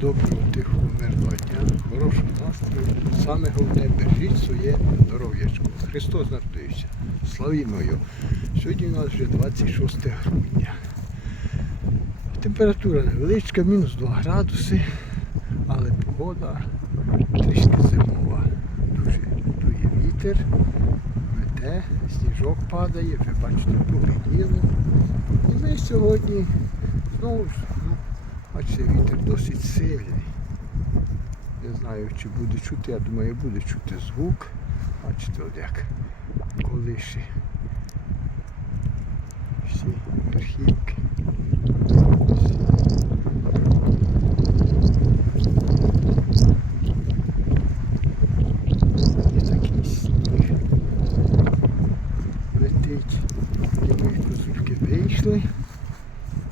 Доброго, тихого, мирного дня, хорошого настрою. Саме головне, бережіть своє здоров'ячко. Христос народився. Славімо його. Сьогодні у нас вже 26 грудня. Температура невеличка, мінус 2 градуси, але погода трішки зимова. Дуже дує вітер, мете, сніжок падає, вже бачите, погріділо. І ми сьогодні знову ж, бачите, вітер досить сильний. Не знаю, чи буде чути, я думаю, буде чути звук. Бачите, от як колиші всі верхівки. Летить. І козульки вийшли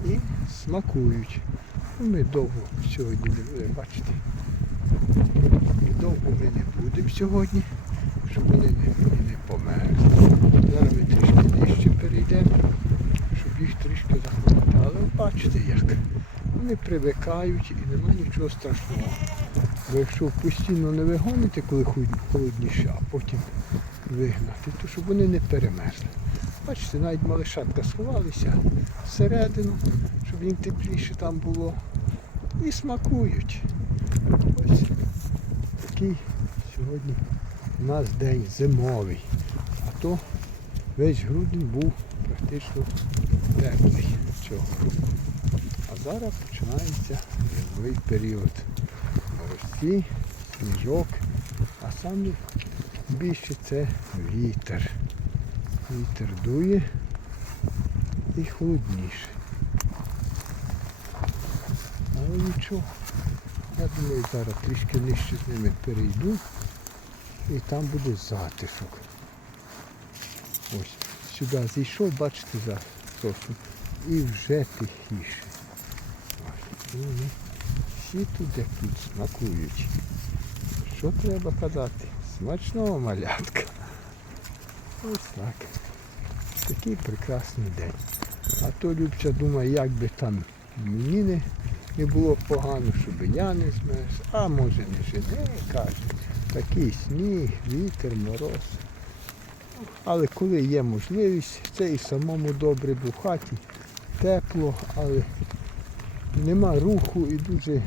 і смакують. Ми довго сьогодні не будемо бачити. Довго ми не будемо сьогодні, щоб вони не, не померзли. Зараз ми трішки нижче перейдемо, щоб їх трішки захватити. Але бачите як. Вони привикають і немає нічого страшного. Бо якщо постійно не вигоните, коли холодніше, а потім вигнати, то щоб вони не перемерзли. Бачите, навіть малишатка сховалися всередину, щоб їм тепліше там було. І смакують. Ось такий сьогодні у нас день зимовий. А то весь грудень був практично теплий цього року. А зараз починається зимовий період. Морозці, сніжок, а саме більше це вітер. Вітер дує і холодніше. Але нічого. Я думаю, зараз трішки нижче з ними перейду і там буде затишок. Ось, сюди зійшов, бачите, за сосну. І вже тихіше. Вони всі тут як тут смакують. Що треба казати? Смачного малятка. Ось так. Такий прекрасний день. А то Любця думає, як би там мені не, не було погано, щоб я не змерз. А може не жене, каже. Такий сніг, вітер, мороз. Але коли є можливість, це і самому добре, бо в хаті тепло, але нема руху і дуже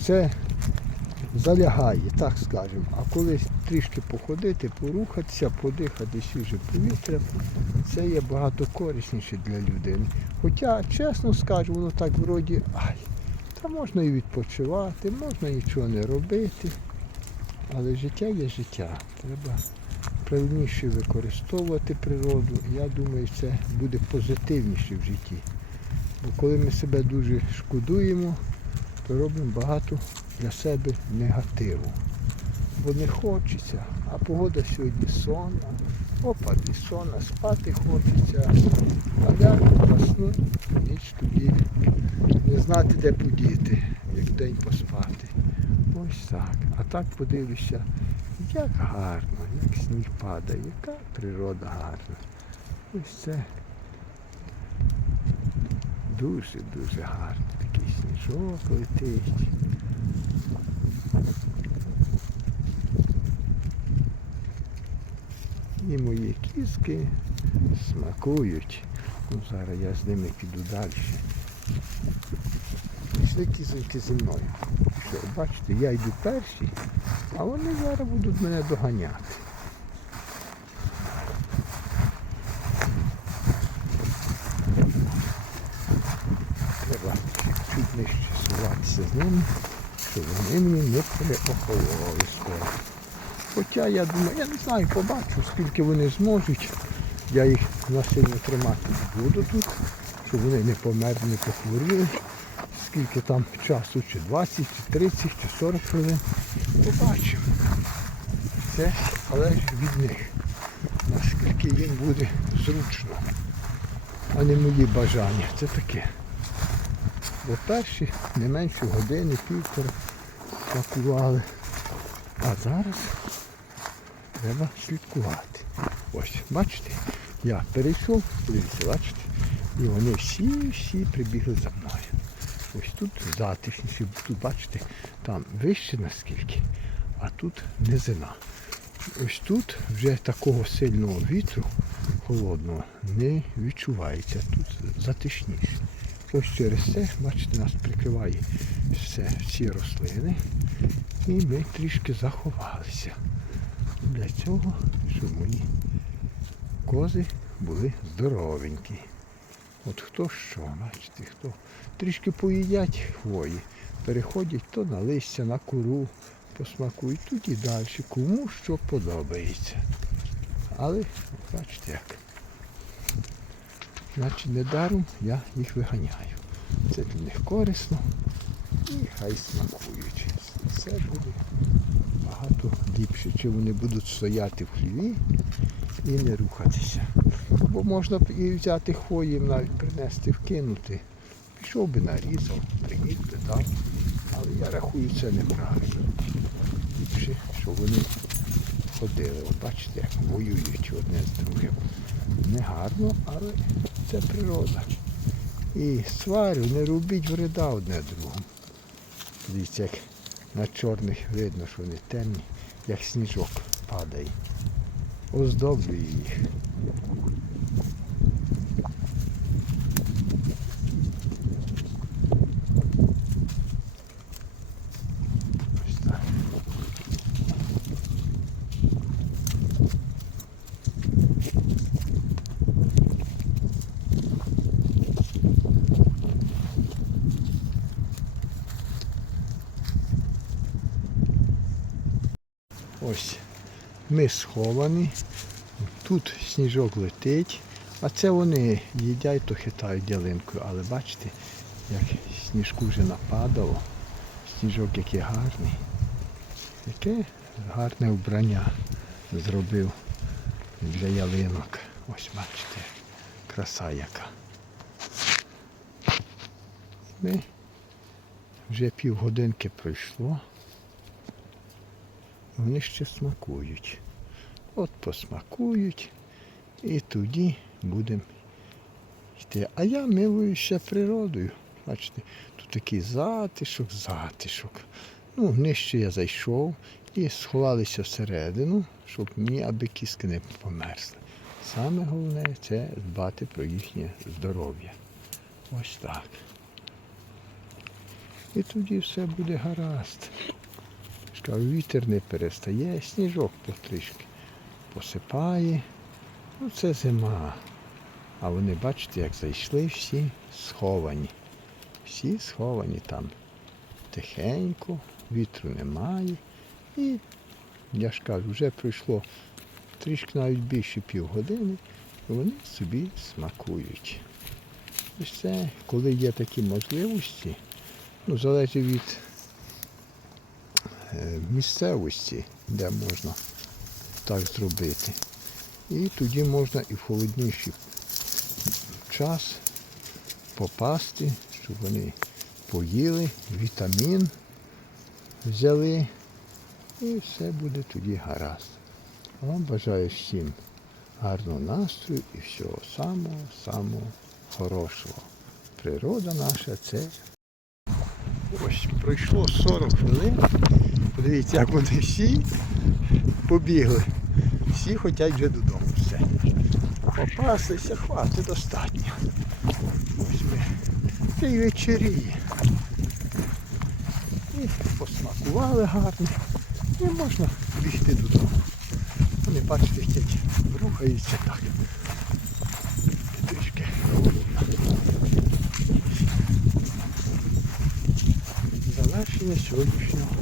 все залягає, так скажемо. А коли трішки походити, порухатися, подихати свіже повітря, це є багато корисніше для людини. Хоча, чесно скажу, воно так вроді, ай, та можна і відпочивати, можна нічого не робити. Але життя є життя. Треба правильніше використовувати природу. Я думаю, це буде позитивніше в житті. Бо коли ми себе дуже шкодуємо, то робимо багато для себе негативу. Бо не хочеться, а погода сьогодні сонна, опади сонна, спати хочеться, а лягу засну, ніч тоді не знати, де подіти, як день поспати. Ось так. А так подивишся, як гарно, як сніг падає, яка природа гарна. Ось це дуже-дуже гарно. Сніжок летить. І мої кіски смакують. Ну, зараз я з ними піду далі. Пішли кізоньки зі мною. Що, бачите, я йду перший, а вони зараз будуть мене доганяти. Треба чуть нижче суватися з ними, вони мені не переохололи скоро. Хоча я думаю, я не знаю, побачу, скільки вони зможуть. Я їх насильно тримати буду тут, щоб вони не померли, не похворіли. Скільки там часу, чи 20, чи 30, чи 40 хвилин. Побачимо. Це залежить від них. Наскільки їм буде зручно, а не мої бажання. Це таке. Бо перші не менше години, півтора смакували. А зараз треба слідкувати. Ось, бачите, я перейшов, дивіться, бачите, і вони всі-всі прибігли за мною. Ось тут затишніше, тут бачите, там вище наскільки, а тут низина. Ось тут вже такого сильного вітру холодного не відчувається. Тут затишніше. Ось через це, бачите, нас прикриває все, всі рослини. І ми трішки заховалися. Для цього, щоб мої кози були здоровенькі. От хто що, бачите, хто трішки поїдять хвої, переходять то на листя, на куру, посмакують, тут і далі, кому що подобається. Але бачите як. Значить, недаром я їх виганяю. Це для них корисно і хай смакують. Все буде багато ліпше. Чи вони будуть стояти в хліві і не рухатися. Бо можна і взяти хвої, навіть принести, вкинути. Пішов би нарізав, приніс би дав. Але я рахую це неправильно. Ліпше, щоб вони ходили. От бачите, воюють одне з другим. Не гарно, але це природа. І сварю, не робіть вреда одне другому. Дивіться, як на чорних видно, що вони темні, як сніжок падає. Оздоблюю їх. Ось так. Ось ми сховані, тут сніжок летить, а це вони їдять, то хитають ялинкою. Але бачите, як сніжку вже нападало, сніжок який гарний. Яке гарне вбрання зробив для ялинок. Ось бачите, краса яка. Ми вже півгодинки пройшло. Вони ще смакують. От посмакують і тоді будемо йти. А я милуюся природою. Бачите, тут такий затишок, затишок. Ну, нижче я зайшов і сховалися всередину, щоб мені аби кіски не померзли. Саме головне це дбати про їхнє здоров'я. Ось так. І тоді все буде гаразд. Кажу, вітер не перестає, сніжок потрішки посипає. Ну це зима. А вони, бачите, як зайшли всі сховані. Всі сховані там тихенько, вітру немає. І я ж кажу, вже пройшло трішки навіть більше півгодини, і вони собі смакують. Ось це, коли є такі можливості, ну, залежить від місцевості, де можна так зробити. І тоді можна і в холодніший час попасти, щоб вони поїли, вітамін взяли, і все буде тоді гаразд. Вам бажаю всім гарного настрою і всього самого-самого хорошого. Природа наша це. Ось пройшло 40 хвилин. Подивіться, як вони всі побігли. Всі хочуть вже додому все. Попастися, хватить достатньо. Ось ми. Та й вечеріє. І посмакували гарно. І можна бігти додому. Вони, бачите, хотять рухаються так. Трішки холодно. Завершення сьогоднішнього